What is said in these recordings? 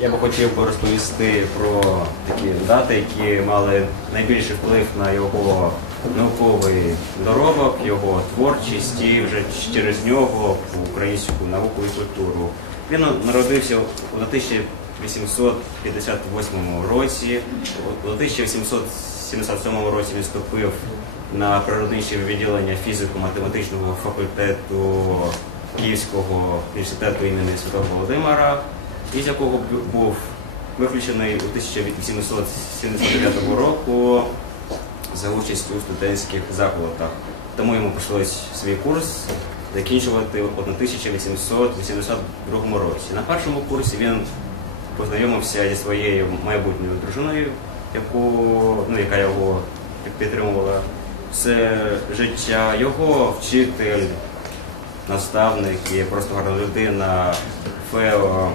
Я би хотів розповісти про такі дати, які мали найбільший вплив на його науковий доробок, його творчість і вже через нього українську науку і культуру. Він народився у 1858 році. У 1877 році він вступив на природниче відділення фізико-математичного факультету Київського університету імені Святого Володимира, із якого був виключений у 1879 року за участю у студентських закладах. Тому йому прийшлось свій курс закінчувати у 1882 році. На першому курсі він познайомився зі своєю майбутньою дружиною, яку, ну, яка його підтримувала все життя. Його вчитель, наставник і просто гарна людина Фео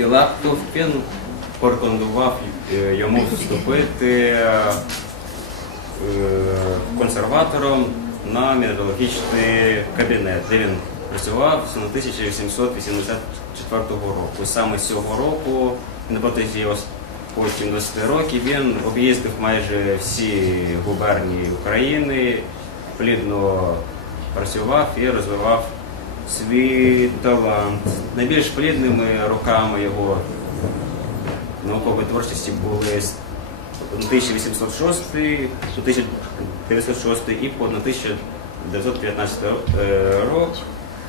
Філактов, він порекомендував е, йому вступити е, консерватором на мінералогічний кабінет, де він працював з 1884 року. Саме з цього року, на протязі потім 20 років, він об'їздив майже всі губернії України, плідно працював і розвивав свій талант. Найбільш плідними роками його наукової творчості були 1806, 1906 і по 1915 е, рок,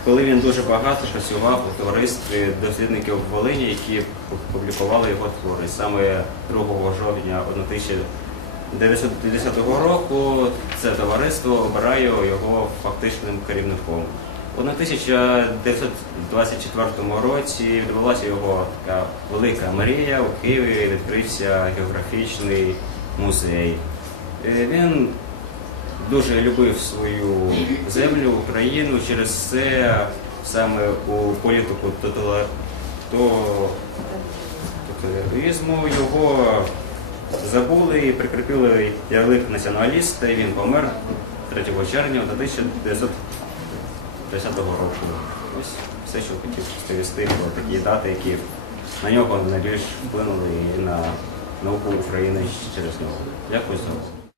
коли він дуже багато працював у товаристві дослідників Волині, які публікували його твори. Саме 2 жовтня 1950 року це товариство обирає його фактичним керівником. У 1924 році відбулася його така велика мрія. У Києві відкрився географічний музей. Е, Він дуже любив свою землю, Україну. Через це саме у політику тоталітаризму його забули і прикріпили ярлик націоналіста, і він помер 3 червня 1950 року. Ось все, що хотів розповісти про такі дати, які на нього найбільш вплинули і на науку України через нього. Дякую за увагу.